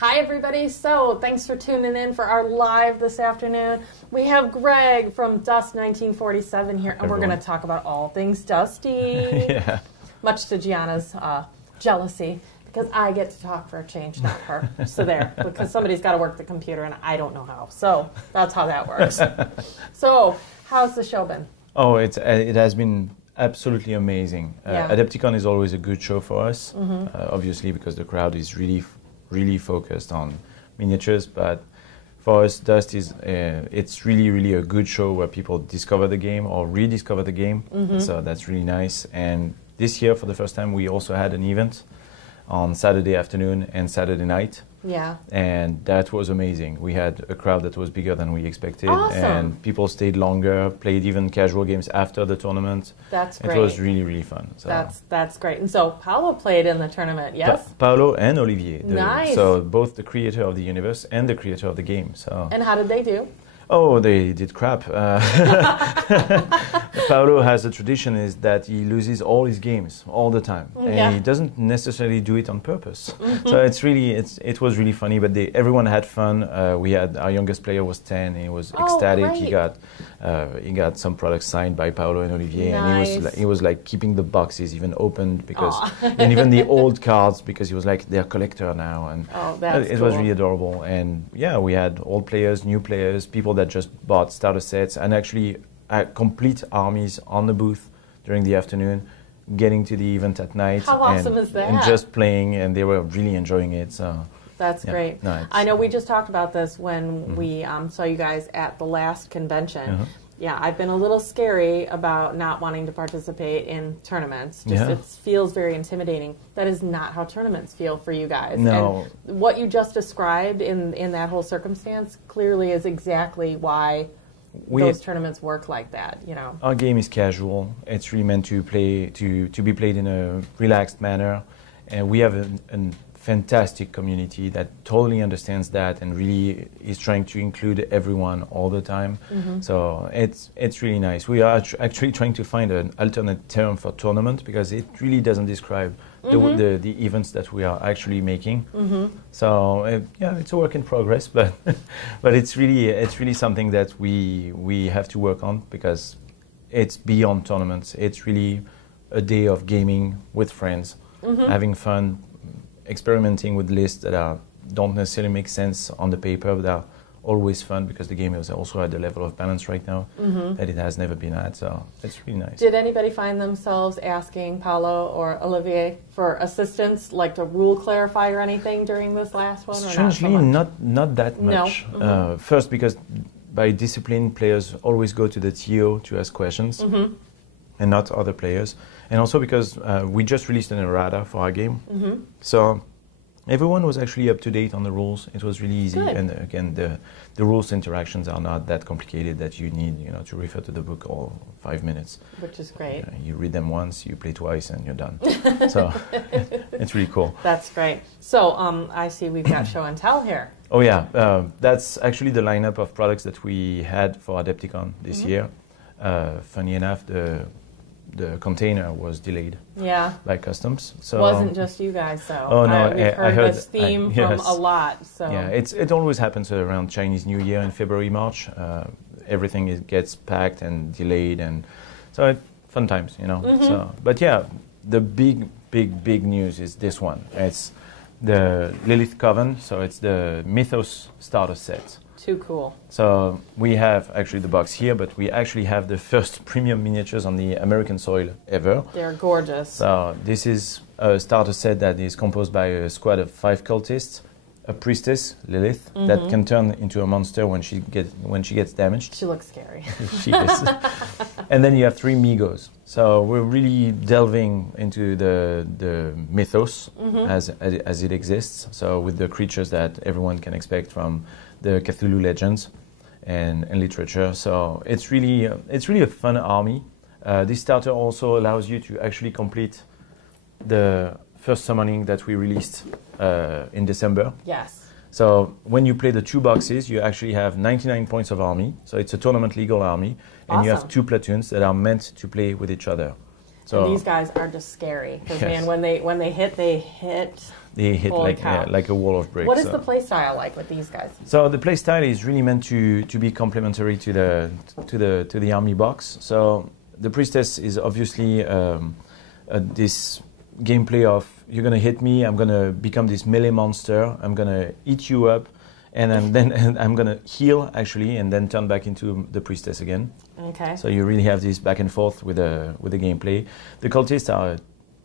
Hi, everybody. So thanks for tuning in for our live this afternoon. We have Greg from Dust 1947 here, and we're going to talk about all things Dusty. Yeah. Much to Gianna's jealousy, because I get to talk for a change, not her. So there, because somebody's got to work the computer, and I don't know how. So that's how that works. So how's the show been? Oh, it has been absolutely amazing. Adepticon is always a good show for us, obviously, because the crowd is really focused on miniatures, but for us, Dust is it's really a good show where people discover the game or rediscover the game. So that's really nice. And this year, for the first time, we also had an event on Saturday afternoon and Saturday night. Yeah. And that was amazing. We had a crowd that was bigger than we expected. Awesome. And people stayed longer, played even casual games after the tournament. That's great. It was really fun. So. That's great. And so Paolo played in the tournament, yes? Paolo and Olivier. Nice. So both the creator of the universe and the creator of the game. So. And how did they do? Oh, they did crap. Paolo has a tradition is that he loses all his games all the time, and he doesn't necessarily do it on purpose. So it was really funny. But everyone had fun. We had our youngest player was 10. And he was ecstatic. Great. He got some products signed by Paolo and Olivier, nice. And he was like keeping the boxes even opened because and even the old cards because he was like they're collector now, and it was really adorable. And yeah, we had old players, new players, people that just bought starter sets, and actually complete armies on the booth during the afternoon, getting to the event at night. How awesome is that? And just playing, and they were really enjoying it. So that's great. No, I know we just talked about this when we saw you guys at the last convention. Yeah, I've been a little scary about not wanting to participate in tournaments. It feels very intimidating. That is not how tournaments feel for you guys. No. And what you just described in that whole circumstance clearly is exactly why those tournaments work like that. You know, our game is casual. It's really meant to be played in a relaxed manner, and we have a fantastic community that totally understands that and really is trying to include everyone all the time. So it's really nice. We are actually trying to find an alternate term for tournament because it really doesn't describe the events that we are actually making. So it's a work in progress, but but it's really something that we have to work on because it's beyond tournaments. It's really a day of gaming with friends, having fun, experimenting with lists that don't necessarily make sense on the paper, but are always fun because the game is also at the level of balance right now that it has never been at. So it's really nice. Did anybody find themselves asking Paolo or Olivier for assistance, like to rule clarify or anything during this last one? Strangely, not that much. No. First, because by discipline, players always go to the TO to ask questions. And not other players. And also because we just released an errata for our game. So everyone was actually up to date on the rules. It was really easy. Good. And again, the rules interactions are not that complicated that you need to refer to the book all 5 minutes. Which is great. You read them once, you play twice, and you're done. So it's really cool. That's great. So I see we've got show and tell here. Oh yeah, that's actually the lineup of products that we had for Adepticon this year. Funny enough, the container was delayed by customs. So wasn't just you guys, though. Oh no, we've heard this theme from yes. a lot. So yeah, it always happens around Chinese New Year in February, March. Everything gets packed and delayed, and so fun times, So, but yeah, the big news is this one. It's the Lilith Coven, so it's the Mythos starter set. Too cool. So we have actually the box here, but we actually have the first premium miniatures on the American soil ever. They're gorgeous. So this is a starter set that is composed by a squad of 5 cultists, a priestess, Lilith, that can turn into a monster when she gets damaged. She looks scary. She is. And then you have 3 Migos. So we're really delving into the mythos as it exists. So with the creatures that everyone can expect from the Cthulhu legends and literature. So it's really a fun army. This starter also allows you to actually complete the first summoning that we released in December. Yes. So when you play the 2 boxes, you actually have 99 points of army. So it's a tournament legal army, and you have 2 platoons that are meant to play with each other. So and these guys are just scary because man, when they hit, they hit. They hit like a wall of bricks. What is the play style like with these guys? So the play style is really meant to be complementary to the army box. So the priestess is obviously this gameplay of you're gonna hit me, I'm gonna become this melee monster, I'm gonna eat you up, and then I'm gonna heal actually, and then turn back into the priestess again. Okay. So you really have this back and forth with the gameplay. The cultists are a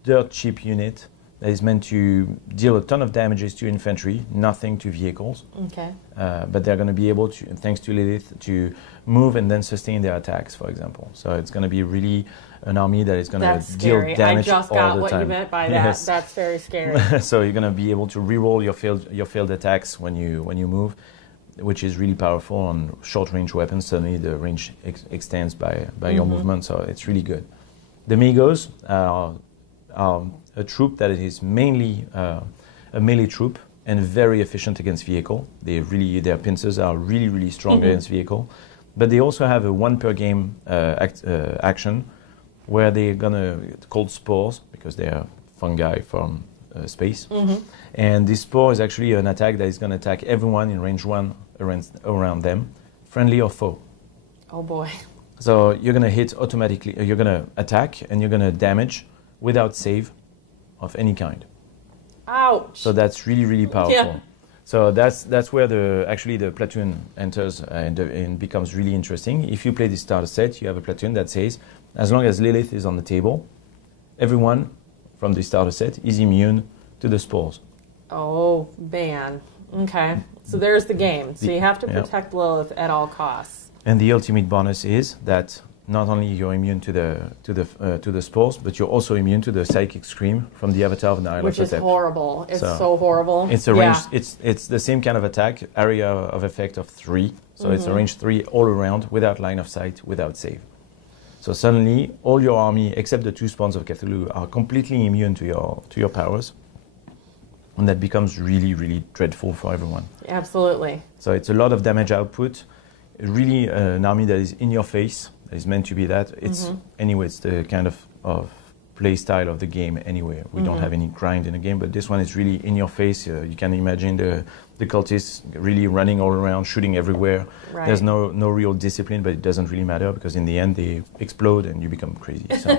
dirt cheap unit that is meant to deal a ton of damages to infantry, nothing to vehicles. Okay. But they're going to be able to, thanks to Lilith, to move and then sustain their attacks, for example. So it's going to be really an army that is going to deal damage all the time. I just got what you meant by that. Yes. That's very scary. So you're going to be able to reroll your failed attacks when you move, which is really powerful on short-range weapons. Suddenly the range extends by your movement, so it's really good. The Migos are a troop that is mainly a melee troop and very efficient against vehicle. Their pincers are really strong against vehicle, but they also have a 1 per game action where they're gonna called spores because they are fungi from space. And this spore is actually an attack that is gonna attack everyone in range 1 around them, friendly or foe. Oh boy. So you're gonna hit automatically, you're gonna attack and you're gonna damage without save of any kind. Ouch! So that's really powerful. Yeah. So that's where the platoon enters and becomes really interesting. If you play this starter set, you have a platoon that says, as long as Lilith is on the table, everyone from the starter set is immune to the spores. Oh man. Okay. So there's the game. So you have to protect Lilith at all costs. And the ultimate bonus is that not only you're immune to the spores, but you're also immune to the psychic scream from the avatar of Nihil. Which is horrible. It's so horrible. It's a range. It's the same kind of attack, area of effect of 3. So it's a range 3 all around, without line of sight, without save. So suddenly, all your army, except the 2 spawns of Cthulhu, are completely immune to your powers, and that becomes really dreadful for everyone. Absolutely. So it's a lot of damage output. Really, an army that is in your face. Is meant to be that. It's anyway, it's the kind of play style of the game anyway. We don't have any grind in the game, but this one is really in your face. You can imagine the cultists really running all around, shooting everywhere. Right. There's no real discipline, but it doesn't really matter because in the end they explode and you become crazy. So,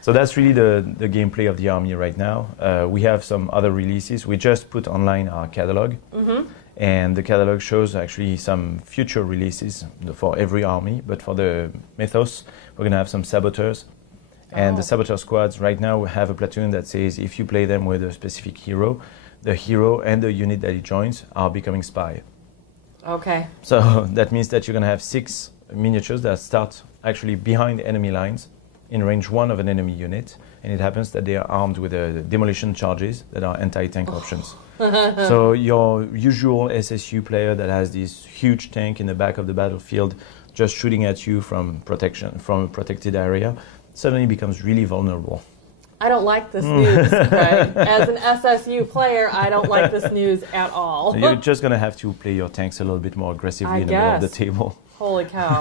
so that's really the gameplay of the army right now. We have some other releases. We just put online our catalog. And the catalog shows actually some future releases for every army, but for the mythos, we're going to have some saboteurs. And the saboteur squads right now have a platoon that says if you play them with a specific hero, the hero and the unit that he joins are becoming spy. Okay. So that means that you're going to have 6 miniatures that start actually behind enemy lines in range 1 of an enemy unit. And it happens that they are armed with demolition charges that are anti-tank options. So your usual SSU player that has this huge tank in the back of the battlefield just shooting at you from a protected area suddenly becomes really vulnerable. I don't like this news, right? As an SSU player, I don't like this news at all. So you're just going to have to play your tanks a little bit more aggressively in the middle of the table. Holy cow,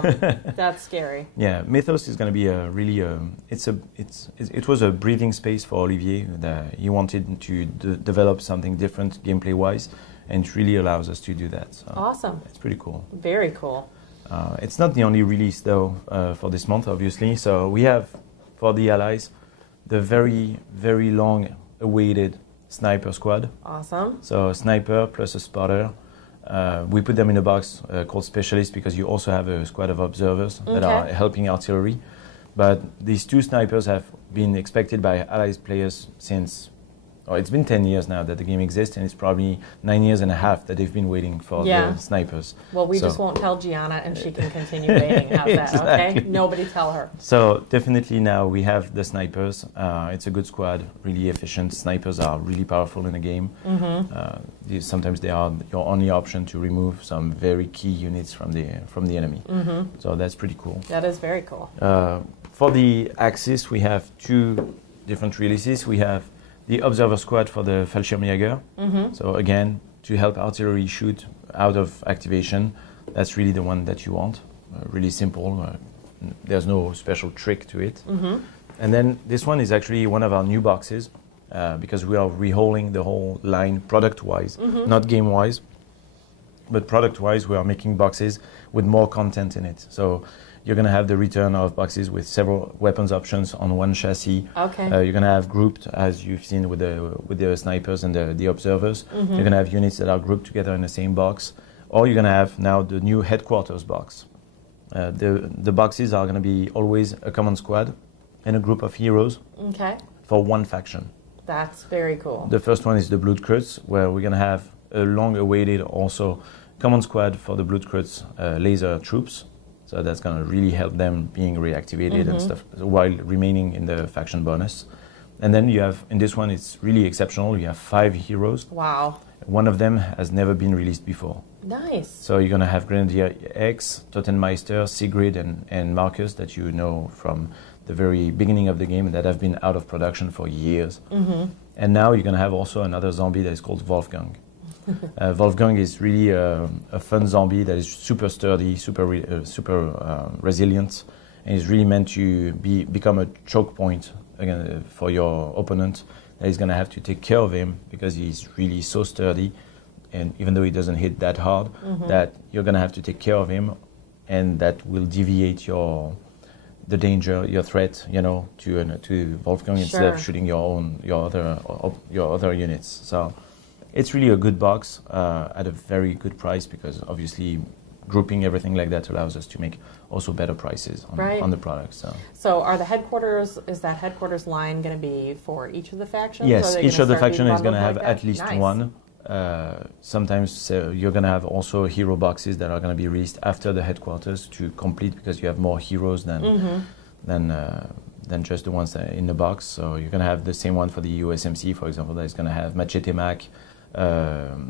that's scary. Yeah, Mythos is going to be a really it was a breathing space for Olivier. He wanted to develop something different gameplay wise, and it really allows us to do that. So awesome. It's pretty cool. Very cool. It's not the only release though for this month, obviously. So we have for the allies the very long awaited sniper squad. Awesome. So sniper plus a spotter. We put them in a box called specialists because you also have a squad of observers that are helping artillery. But these 2 snipers have been expected by allies players since, it's been 10 years now that the game exists, and it's probably 9.5 years that they've been waiting for the snipers. Well, we just won't tell Gianna, and she can continue waiting. How's that, okay? Nobody tell her. So definitely now we have the snipers. It's a good squad, really efficient. Snipers are really powerful in the game. Sometimes they are your only option to remove some very key units from the enemy. So that's pretty cool. That is very cool. For the Axis, we have 2 different releases. We have the Observer Squad for the Fallschirmjäger. So again, to help artillery shoot out of activation, that's really the one that you want. Really simple, there's no special trick to it. And then this one is actually one of our new boxes because we are rehauling the whole line product-wise, not game-wise, but product-wise we are making boxes with more content in it. So you're going to have the return of boxes with several weapons options on one chassis. Okay. You're going to have grouped, as you've seen with the snipers and the observers. You're going to have units that are grouped together in the same box. Or you're going to have now the new headquarters box. The boxes are going to be always a command squad and a group of heroes for one faction. That's very cool. The first one is the Blutkreuze, where we're going to have a long-awaited also command squad for the Blutkreuze laser troops. So that's going to really help them being reactivated and stuff while remaining in the faction bonus. And then you have, in this one, it's really exceptional. You have 5 heroes. Wow. One of them has never been released before. Nice. So you're going to have Grenadier X, Totenmeister, Sigrid, and Marcus that you know from the very beginning of the game and that have been out of production for years. And now you're going to have also another zombie that is called Wolfgang. Wolfgang is really a fun zombie that is super sturdy, super resilient, and is really meant to become a choke point again for your opponent. That is going to have to take care of him because he's really so sturdy, and even though he doesn't hit that hard, that you're going to have to take care of him, and that will deviate the danger, your threat, to Wolfgang instead of shooting your other units. So it's really a good box at a very good price because obviously grouping everything like that allows us to make also better prices on the products. So are is that headquarters line going to be for each of the factions? Yes, each of the factions is going to have at least one. Sometimes you're going to have also hero boxes that are going to be released after the headquarters to complete because you have more heroes than just the ones that are in the box. So you're going to have the same one for the USMC, for example, that is going to have Machete Mac,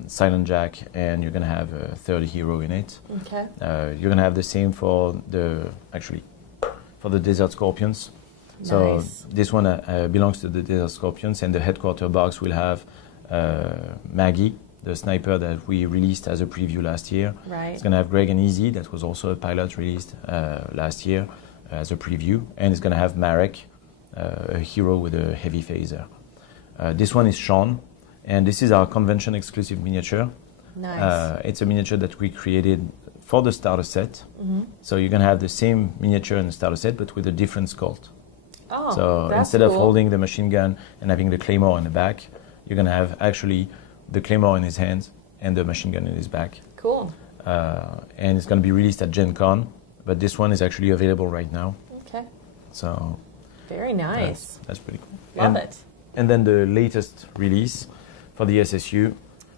Silent Jack, and you're going to have a third hero in it. Okay. You're going to have the same for the Desert Scorpions. Nice. So this one belongs to the Desert Scorpions, and the headquarter box will have Maggie, the sniper that we released as a preview last year. Right. It's going to have Greg and Easy, that was also a pilot released last year as a preview, and it's going to have Marek, a hero with a heavy phaser. This one is Sean, and this is our convention exclusive miniature. Nice. It's a miniature that we created for the starter set. So you're going to have the same miniature in the starter set, but with a different sculpt. Oh, so that's instead cool. of holding the machine gun and having the claymore in the back, you're going to have actually the claymore in his hands and the machine gun in his back. Cool. And it's going to be released at Gen Con, but this one is actually available right now. Okay. So very nice. That's pretty cool. Love it. And then the latest release for the SSU.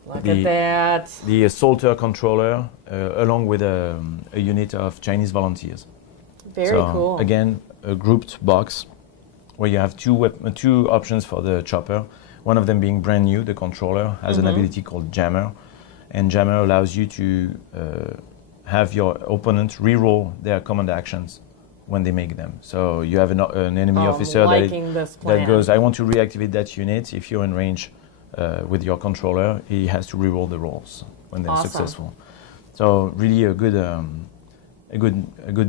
Look at that. The Assaulter controller, along with a unit of Chinese volunteers. Very cool. Again, a grouped box where you have two options for the chopper. One of them being brand new. The controller has an ability called Jammer, and Jammer allows you to have your opponent re-roll their command actions when they make them. So you have an enemy officer that goes, I want to reactivate that unit. If you're in range with your controller, he has to re-roll the rolls when they're successful. So really a good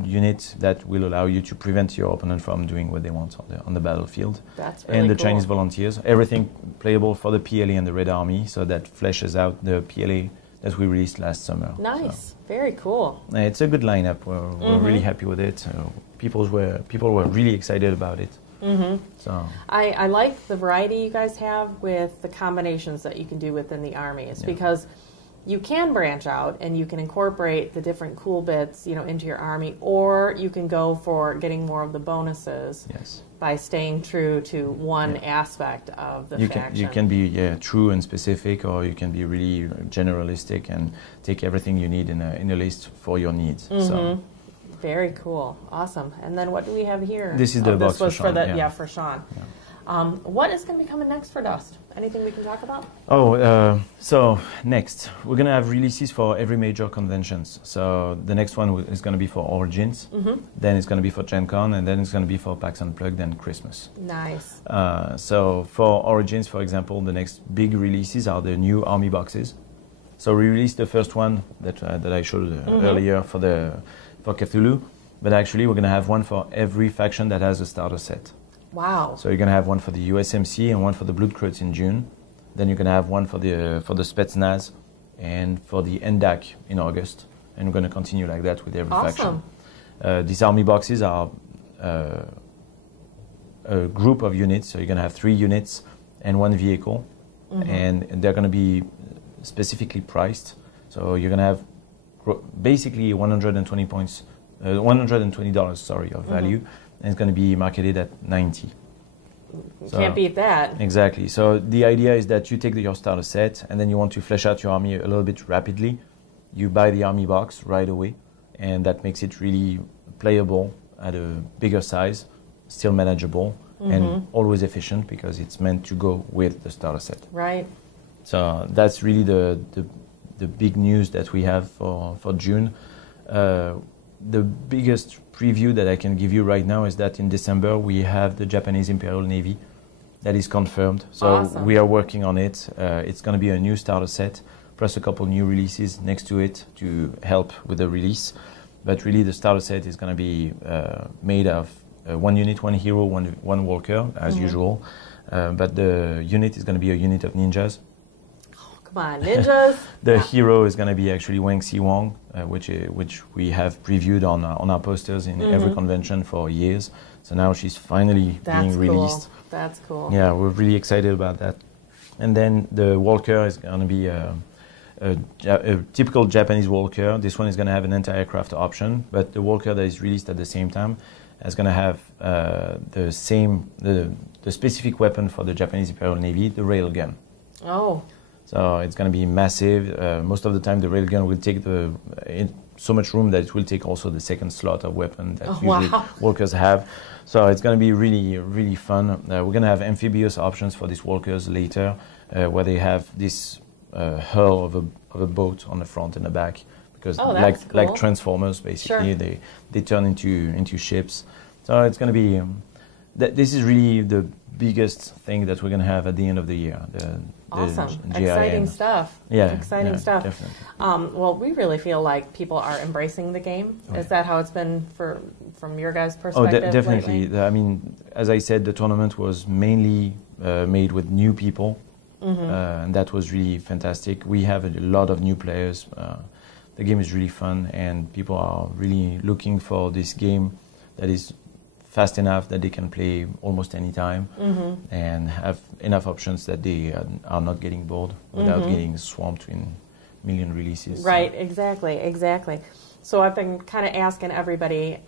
unit that will allow you to prevent your opponent from doing what they want on the battlefield. That's really and the cool. Chinese volunteers, everything playable for the PLA and the Red Army, so that fleshes out the PLA that we released last summer. Nice, so, very cool. It's a good lineup. We're really happy with it. People were really excited about it. So I like the variety you guys have with the combinations that you can do within the armies because you can branch out and you can incorporate the different cool bits, into your army, or you can go for getting more of the bonuses by staying true to one aspect of the faction. You can be true and specific, or you can be really generalistic and take everything you need in a list for your needs. So. Very cool, awesome. And then what do we have here? This is the box for Sean. For Sean. Yeah. What is going to be coming next for Dust? Anything we can talk about? So next, we're going to have releases for every major conventions. So the next one is going to be for Origins, then it's going to be for Gen Con, and then it's going to be for PAX Unplugged and Christmas. Nice. So for Origins, for example, the next big releases are the new army boxes. So we released the first one that I showed earlier for Cthulhu. but actually we're going to have one for every faction that has a starter set. Wow. So you're going to have one for the USMC and one for the Blutkreuz in June. Then you're going to have one for the Spetsnaz and for the NDAC in August. And we're going to continue like that with every faction. These army boxes are a group of units. So you're going to have 3 units and 1 vehicle. And they're going to be specifically priced. So you're going to have basically $120, sorry, of value. And it's going to be marketed at 90. Can't beat that. Exactly. So the idea is that you take your starter set and then you want to flesh out your army a little bit rapidly. You buy the army box right away, and that makes it really playable at a bigger size, still manageable, and always efficient because it's meant to go with the starter set. Right. So that's really the big news that we have for June. The biggest preview that I can give you right now is that in December we have the Japanese Imperial Navy that is confirmed. So we are working on it. It's going to be a new starter set plus a couple new releases next to it to help with the release. But really the starter set is going to be made of 1 unit, 1 hero, 1 walker as usual. But the unit is going to be a unit of ninjas. Come on, ninjas. The hero is going to be actually Wang Xiwang, which we have previewed on our posters in every convention for years. So now she's finally being released. That's cool. Yeah, we're really excited about that. And then the walker is going to be a typical Japanese walker. This one is going to have an anti-aircraft option, but the walker that is released at the same time is going to have the specific weapon for the Japanese Imperial Navy, the railgun. Oh. So it's going to be massive. Most of the time, the railgun will take so much room that it will take also the second slot of weapon that usually walkers have. So it's going to be really, really fun. We're going to have amphibious options for these walkers later, where they have this hull of a boat on the front and the back, because like Transformers, basically, they turn into ships. So it's going to be. This is really the biggest thing that we're going to have at the end of the year. Awesome. Exciting stuff. Yeah. Exciting stuff. Definitely. Well, we really feel like people are embracing the game. Is that how it's been from your guys' perspective? Oh, definitely. I mean, as I said, the tournament was mainly made with new people, and that was really fantastic. We have a lot of new players. The game is really fun, and people are really looking for this game that is fast enough that they can play almost any time and have enough options that they are not getting bored without getting swamped in million releases. Right, exactly. So I've been kind of asking everybody,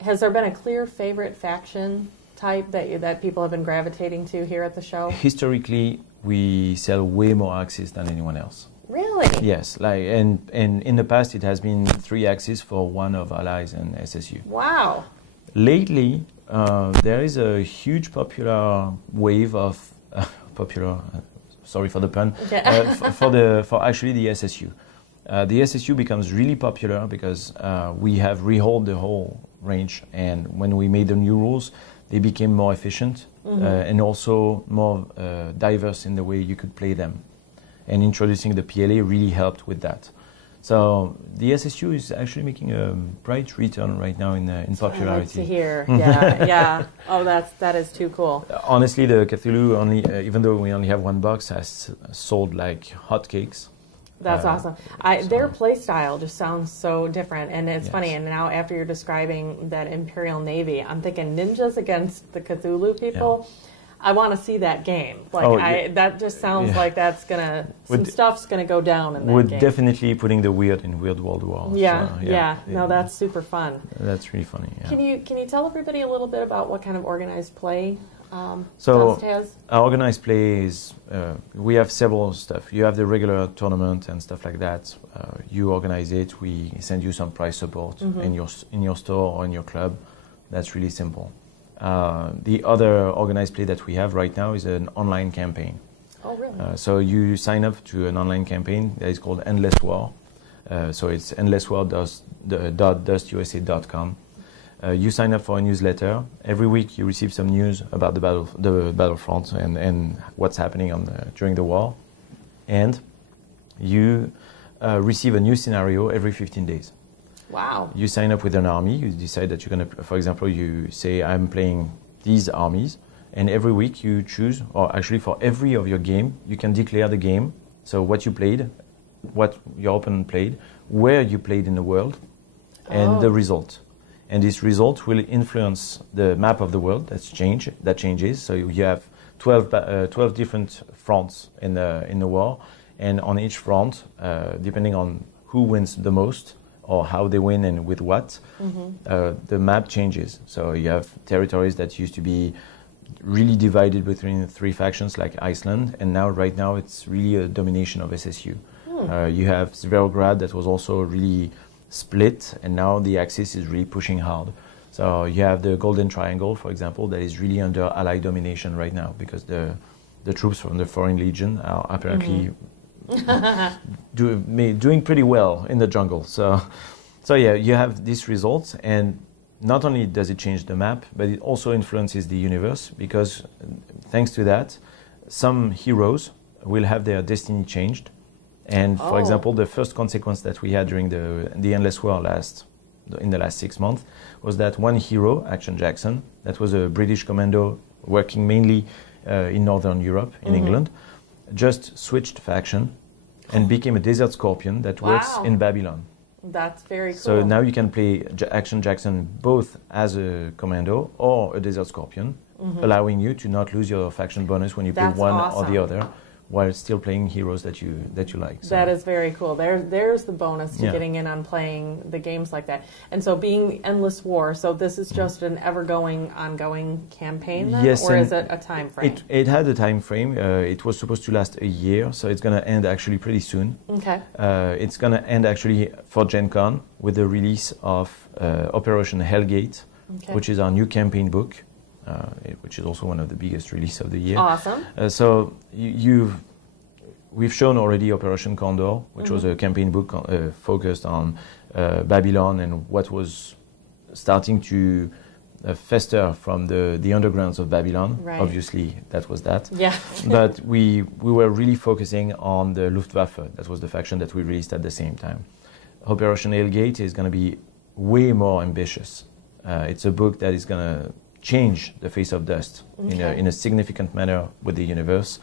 has there been a clear favorite faction type that people have been gravitating to here at the show? Historically, we sell way more axes than anyone else. Really? Yes, and in the past it has been 3 axes for one of Allies and SSU. Wow. Lately, there is a huge popular wave of sorry for the pun, for actually the SSU. The SSU becomes really popular because we have rehauled the whole range, and when we made the new rules, they became more efficient and also more diverse in the way you could play them. And introducing the PLA really helped with that. So the SSU is actually making a bright return right now in popularity. I like to hear. Yeah. Oh, that is too cool. Honestly, the Cthulhu only, even though we only have 1 box, has sold like hotcakes. That's awesome. Their play style just sounds so different, and it's funny. And now, after you're describing that Imperial Navy, I'm thinking ninjas against the Cthulhu people. Yeah. I want to see that game. That just sounds like that's some stuff's gonna go down in that we're game. We're definitely putting the weird in Weird World War. Yeah. No, that's super fun. That's really funny. Yeah. Can you tell everybody a little bit about what kind of organized play Dust has? Our organized play is we have several stuff. You have the regular tournament and stuff like that. You organize it. We send you some prize support in your store or in your club. That's really simple. The other organized play that we have right now is an online campaign. Oh, really? So you sign up to an online campaign that is called Endless War. So it's endlesswar.dustUSA.com. You sign up for a newsletter. Every week you receive some news about the battlefront and what's happening during the war. And you receive a new scenario every 15 days. Wow. You sign up with an army. You decide that you're going to, for example, you say, I'm playing these armies. And every week you choose, or actually for every of your game, you can declare the game. So what you played, what your opponent played, where you played in the world, and the result. And this result will influence the map of the world that changes. So you have 12 different fronts in the war. And on each front, depending on who wins the most, or how they win and with what, the map changes. So you have territories that used to be really divided between 3 factions like Iceland, and right now it's really a domination of SSU. You have Sverograd that was also really split, and now the Axis is really pushing hard. So you have the Golden Triangle, for example, that is really under Allied domination right now because the troops from the Foreign Legion are apparently doing pretty well in the jungle. So yeah, you have these results, and not only does it change the map, but it also influences the universe because thanks to that, some heroes will have their destiny changed. And for example, the first consequence that we had during the Endless War in the last 6 months was that one hero, Action Jackson, that was a British commando working mainly in Northern Europe, in England, just switched faction and became a Desert Scorpion that works in Babylon. That's very cool. So now you can play Action Jackson both as a commando or a Desert Scorpion, allowing you to not lose your faction bonus when you play one or the other, while still playing heroes that you like. So that is very cool. There's the bonus to getting in on playing the games like that. And so being Endless War, so this is just an ongoing campaign then? Yes, or is it a time frame? It had a time frame. It was supposed to last a year, so it's going to end actually pretty soon. Okay. It's going to end actually for Gen Con with the release of Operation Hellgate, which is our new campaign book. Which is also one of the biggest releases of the year. Awesome. So we've shown already Operation Condor, which was a campaign book focused on Babylon and what was starting to fester from the undergrounds of Babylon. Right. Obviously, that was that. Yeah. But we were really focusing on the Luftwaffe. That was the faction that we released at the same time. Operation Hellgate is going to be way more ambitious. It's a book that is going to change the face of dust in a significant manner with the universe,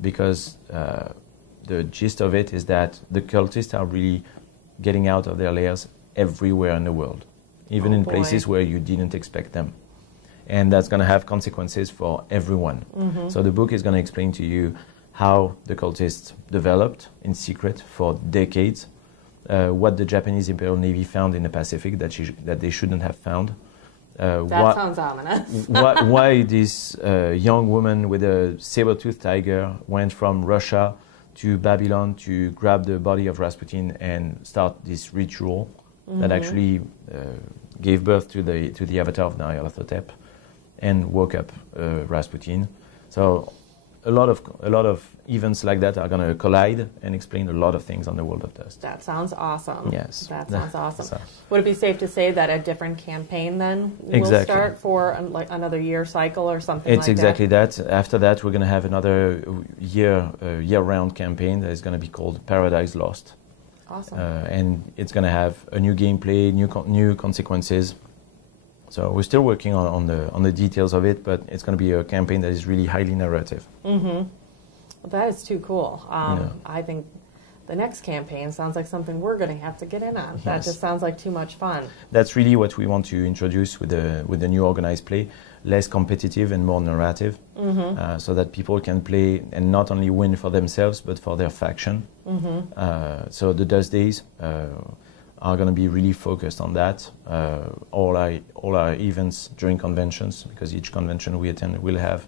because the gist of it is that the cultists are really getting out of their lairs everywhere in the world, even in places where you didn't expect them. And that's going to have consequences for everyone. So the book is going to explain to you how the cultists developed in secret for decades, what the Japanese Imperial Navy found in the Pacific that they shouldn't have found. That sounds ominous. Why this young woman with a saber-toothed tiger went from Russia to Babylon to grab the body of Rasputin and start this ritual that actually gave birth to the avatar of Nyarlathotep and woke up Rasputin. So a lot of events like that are going to collide and explain a lot of things on the World of Dust. That sounds awesome. Yes. That sounds awesome. So. Would it be safe to say that a different campaign then will start for another year cycle or something like that? It's exactly that. After that, we're going to have another year-round campaign that is going to be called Paradise Lost. Awesome. And it's going to have a new gameplay, new consequences. So we're still working on the details of it, but it's going to be a campaign that is really highly narrative. Well, that is too cool. I think the next campaign sounds like something we're going to have to get in on. Yes. That just sounds like too much fun. That's really what we want to introduce with the new organized play, less competitive and more narrative, so that people can play and not only win for themselves, but for their faction. So the Dust Days are going to be really focused on that. All our events during conventions, because each convention we attend will have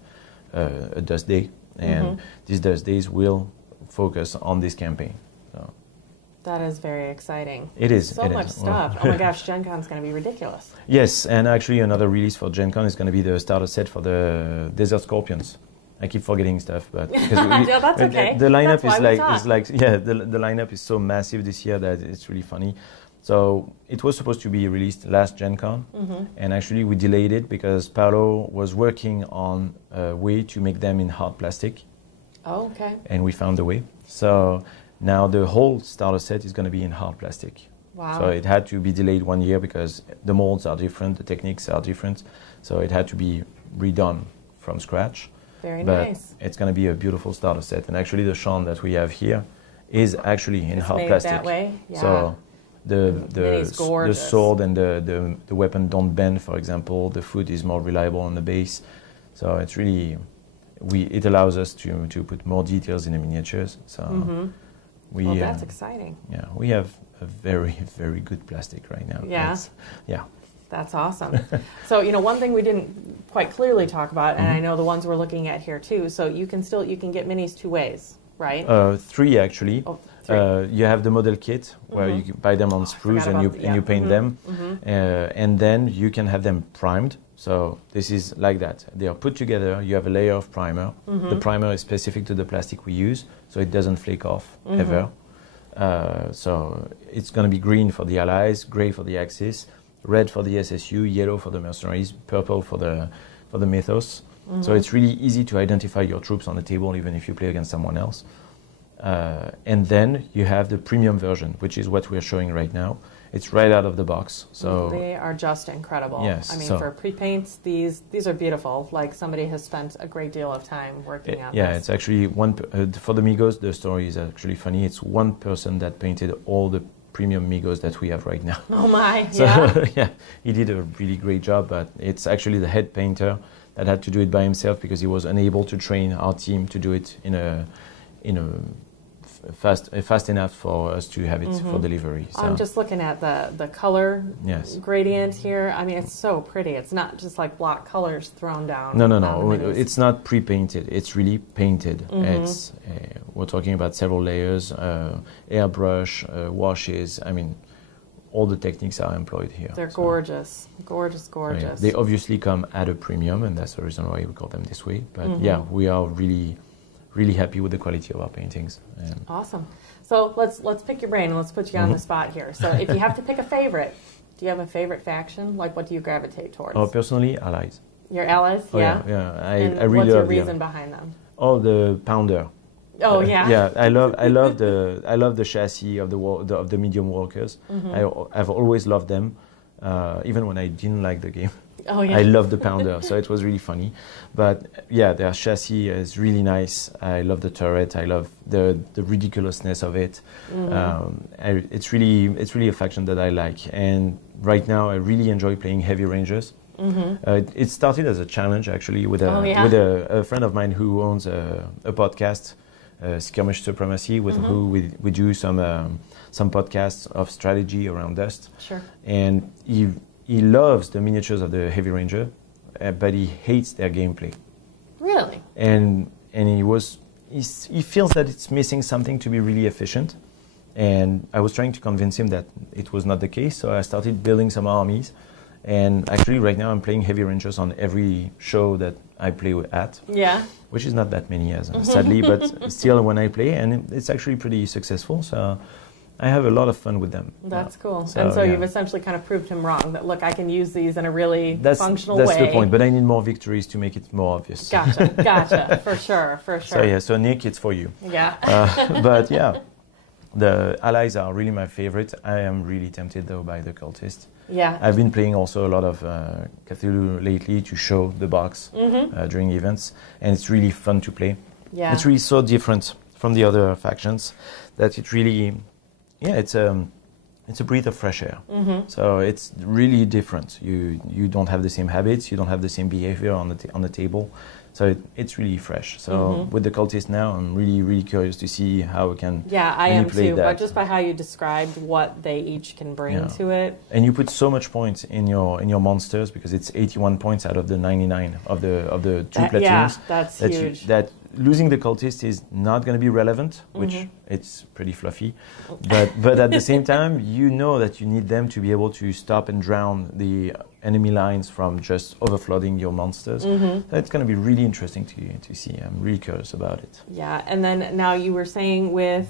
a Dust Day, and these Dust Days will focus on this campaign. So. That is very exciting. It is. So much stuff. Oh my gosh, Gen Con's going to be ridiculous. Yes, and actually another release for Gen Con is going to be the starter set for the Desert Scorpions. I keep forgetting stuff, but yeah, that's okay. The lineup the lineup is so massive this year that it's really funny. So it was supposed to be released last Gen Con, and actually we delayed it because Paolo was working on a way to make them in hard plastic. Oh, okay. And we found a way. So now the whole starter set is going to be in hard plastic. Wow. So it had to be delayed 1 year because the molds are different, the techniques are different. So it had to be redone from scratch. Very but nice. It's going to be a beautiful starter set. And actually the Sean that we have here is actually in hard made plastic. That way? Yeah. So the sword and the weapon don't bend, for example. The foot is more reliable on the base. So it's really, it allows us to put more details in the miniatures. So well, that's exciting. Yeah, we have a very, very good plastic right now. Yeah. Yeah. That's awesome. So, one thing we didn't quite clearly talk about, and I know the ones we're looking at here too, so you can get minis 2 ways, right? 3 actually. Oh, 3. You have the model kit where you can buy them on sprues and you paint them. And then you can have them primed. So this is like that. They are put together. You have a layer of primer. The primer is specific to the plastic we use, so it doesn't flake off ever. So it's going to be green for the allies, gray for the Axis, red for the SSU, yellow for the mercenaries, purple for the mythos. So it's really easy to identify your troops on the table, even if you play against someone else. And then you have the premium version, which is what we're showing right now. It's right out of the box. So they are just incredible. Yes, I mean, for pre-paints, these are beautiful. Like somebody has spent a great deal of time working on this. Yeah, it's actually for the Migos, the story is actually funny. It's one person that painted all the premium Migos that we have right now. Oh my, so, yeah. Yeah, he did a really great job, but it's actually the head painter that had to do it by himself because he was unable to train our team to do it in a fast enough for us to have it for delivery. So. I'm just looking at the color gradient here. I mean, it's so pretty. It's not just like block colors thrown down. No. It's not pre-painted. It's really painted. It's we're talking about several layers, airbrush, washes. I mean, all the techniques are employed here. They're gorgeous, gorgeous. Yeah. They obviously come at a premium, and that's the reason why we call them this way. But yeah, we are really happy with the quality of our paintings. Awesome. So let's pick your brain and let's put you on the spot here. So if you have to pick a favorite, do you have a favorite faction? Like, what do you gravitate towards? Oh, personally, allies. Your allies? Yeah. I really what's your love reason behind them? Oh, the pounder. Oh yeah. Yeah, I love the chassis of the medium walkers. I've always loved them, even when I didn't like the game. Oh yeah. I love the pounder, so it was really funny. But yeah, their chassis is really nice. I love the turret. I love the ridiculousness of it. It's really a faction that I like. And right now, I really enjoy playing heavy rangers. It started as a challenge actually with a friend of mine who owns a podcast, Skirmish Supremacy, with who we do some podcasts of strategy around Dust. Sure. And he loves the miniatures of the Heavy Ranger, but he hates their gameplay. Really? And he feels that it's missing something to be really efficient. And I was trying to convince him that it was not the case, so I started building some armies. And actually right now I'm playing Heavy Rangers on every show that I play at. Yeah. Which is not that many, sadly, but still when I play, and it's actually pretty successful. So I have a lot of fun with them. That's cool. So you've essentially kind of proved him wrong, that look, I can use these in a really functional way. That's the point, but I need more victories to make it more obvious. Gotcha, for sure. So Nick, it's for you. Yeah. But yeah, the allies are really my favorite. I am really tempted though by the cultists. Yeah. I've been playing also a lot of Cthulhu lately to show the box during events, and it's really fun to play. Yeah. It's really so different from the other factions that it really... Yeah, it's a breath of fresh air. So it's really different. You don't have the same habits. You don't have the same behavior on the table. So it's really fresh. So with the cultists now, I'm really curious to see how we can. Yeah, I am too. But just by how you described what they each can bring to it. And you put so much points in your monsters because it's 81 points out of the 99 of the two platoons. Yeah, that's huge. Losing the cultist is not going to be relevant, which it's pretty fluffy. But at the same time, you know that you need them to be able to stop and drown the enemy lines from just overflooding your monsters. So it's going to be really interesting to see. I'm really curious about it. Yeah, and then now you were saying with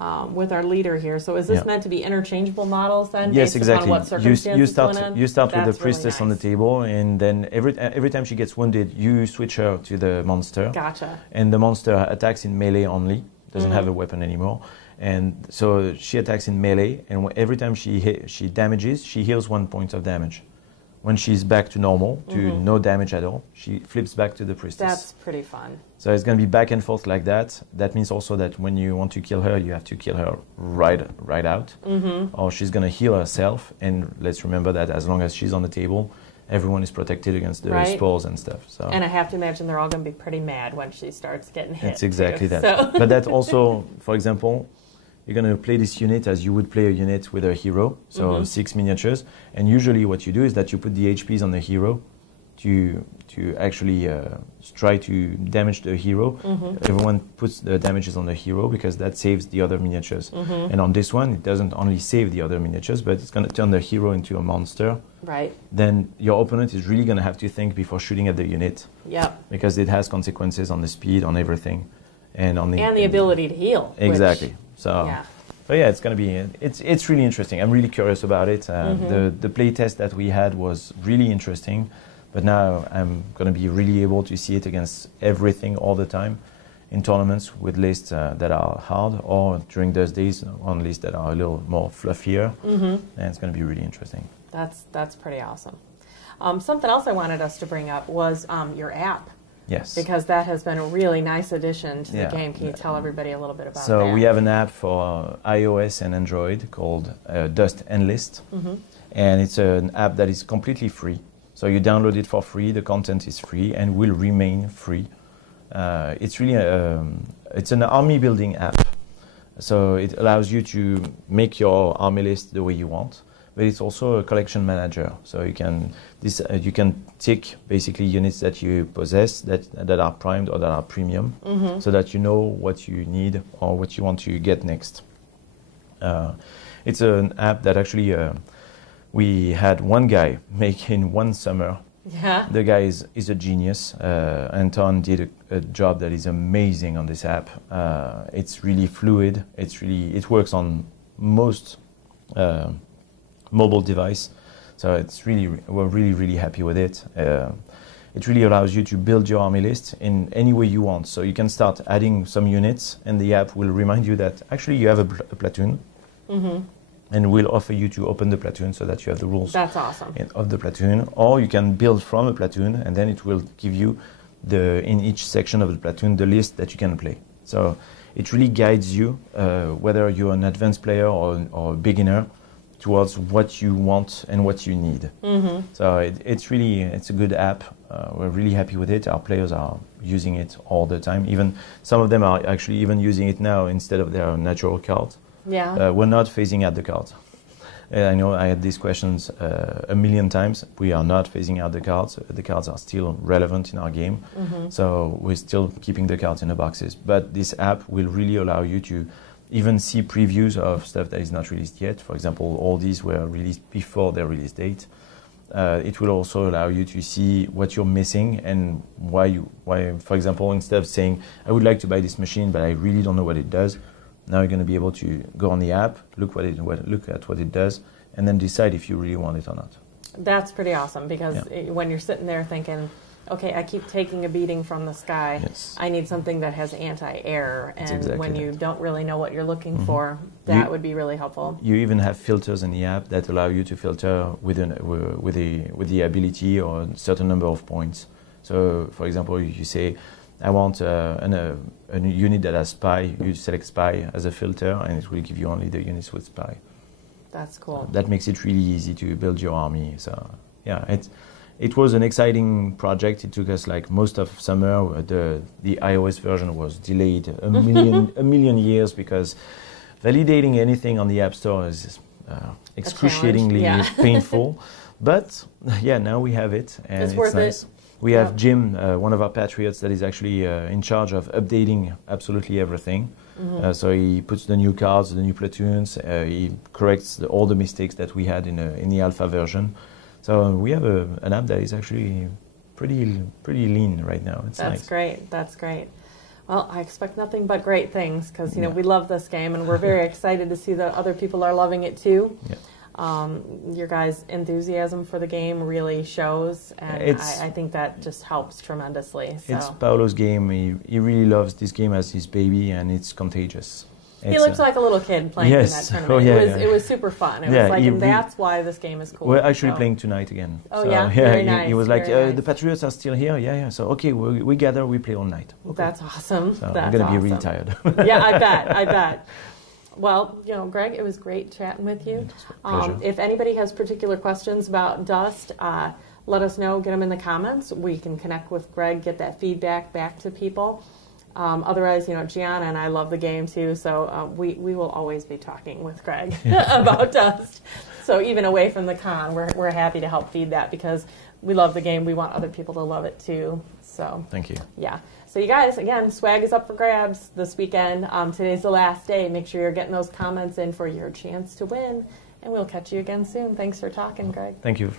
our leader here, so is this meant to be interchangeable models then? Yes, based exactly. Upon what circumstances you start with the priestess really nice. on the table, and then every time she gets wounded, you switch her to the monster. Gotcha. And the monster attacks in melee only, doesn't have a weapon anymore. And so she attacks in melee, and every time she damages, she heals 1 point of damage. When she's back to normal, to no damage at all, she flips back to the priestess. That's pretty fun. So it's going to be back and forth like that. That means also that when you want to kill her, you have to kill her right out, or she's going to heal herself. And let's remember that as long as she's on the table, everyone is protected against the spells and stuff. So. And I have to imagine they're all going to be pretty mad when she starts getting hit. It's exactly that. So. But that also, for example, you're going to play this unit as you would play a unit with a hero, so 6 miniatures. And usually what you do is that you put the HPs on the hero to actually try to damage the hero. Everyone puts the damages on the hero because that saves the other miniatures. And on this one, it doesn't only save the other miniatures, but it's going to turn the hero into a monster. Right. Then your opponent is really going to have to think before shooting at the unit. Yep. Because it has consequences on the speed, on everything. And on the ability to heal. Exactly. So yeah, it's going to be it's really interesting. I'm really curious about it. The play test that we had was really interesting, but now I'm going to be really able to see it against everything all the time in tournaments with lists that are hard, or during those days on lists that are a little more fluffier, and it's going to be really interesting. That's pretty awesome. Something else I wanted us to bring up was your app. Yes. Because that has been a really nice addition to the game. Can you tell everybody a little bit about that? So we have an app for iOS and Android called Dust and List. And it's an app that is completely free. So you download it for free, the content is free and will remain free. It's really it's an army building app. So it allows you to make your army list the way you want. But it's also a collection manager, so you can tick basically units that you possess that are primed or that are premium, so that you know what you need or what you want to get next. It's an app that actually we had one guy make in one summer. Yeah. The guy is a genius. Anton did a job that is amazing on this app. It's really fluid. It works on most mobile device, so we're really happy with it. It really allows you to build your army list in any way you want. So you can start adding some units, and the app will remind you that actually you have a platoon, and will offer you to open the platoon so that you have the rules. That's awesome. Of the platoon. Or you can build from a platoon, and then it will give you in each section of the platoon the list that you can play. So it really guides you whether you're an advanced player or a beginner, towards what you want and what you need. So it's a good app. We're really happy with it. Our players are using it all the time. Even some of them are actually even using it now instead of their natural card. Yeah. We're not phasing out the cards. I know I had these questions a million times. We are not phasing out the cards. The cards are still relevant in our game. So we're still keeping the cards in the boxes. But this app will really allow you to even see previews of stuff that is not released yet. For example, all these were released before their release date. It will also allow you to see what you're missing and why, for example, instead of saying, I would like to buy this machine, but I really don't know what it does, now you're going to be able to go on the app, look at what it does, and then decide if you really want it or not. That's pretty awesome, because when you're sitting there thinking, okay, I keep taking a beating from the sky. Yes. I need something that has anti-air. And exactly when you don't really know what you're looking for, that would be really helpful. You even have filters in the app that allow you to filter with the ability or a certain number of points. So, for example, you say, I want a unit that has spy. You select spy as a filter, and it will give you only the units with spy. That's cool. That makes it really easy to build your army. So, yeah, it was an exciting project. It took us like most of summer. The iOS version was delayed a million years because validating anything on the App Store is excruciatingly painful. But yeah, now we have it, and it's worth nice. We have Jim, one of our patriots, that is actually in charge of updating absolutely everything. So he puts the new cards, the new platoons. He corrects all the mistakes that we had in the alpha version. So we have an app that is actually pretty lean right now. It's nice. That's great. Well, I expect nothing but great things, because we love this game, and we're very excited to see that other people are loving it too. Yeah. Your guys' enthusiasm for the game really shows, and I think that just helps tremendously. So. It's Paolo's game. He really loves this game as his baby, and it's contagious. He looked like a little kid playing in that tournament. Oh, yeah, it was super fun. It was like, and that's why this game is cool. We're actually playing tonight again. Oh, so, yeah? Very nice. He was like, nice. The Patriots are still here? Yeah. So, okay, we gather, we play all night. Okay. That's awesome. So I'm going to be really tired. Yeah, I bet. Well, Greg, it was great chatting with you. If anybody has particular questions about Dust, let us know. Get them in the comments. We can connect with Greg, get that feedback back to people. Otherwise, Gianna and I love the game too, so we will always be talking with Greg about Dust. So even away from the con, we're happy to help feed that because we love the game. We want other people to love it too. So thank you. Yeah. So you guys, again, swag is up for grabs this weekend. Today's the last day. Make sure you're getting those comments in for your chance to win, and we'll catch you again soon. Thanks for talking, Greg. Thank you.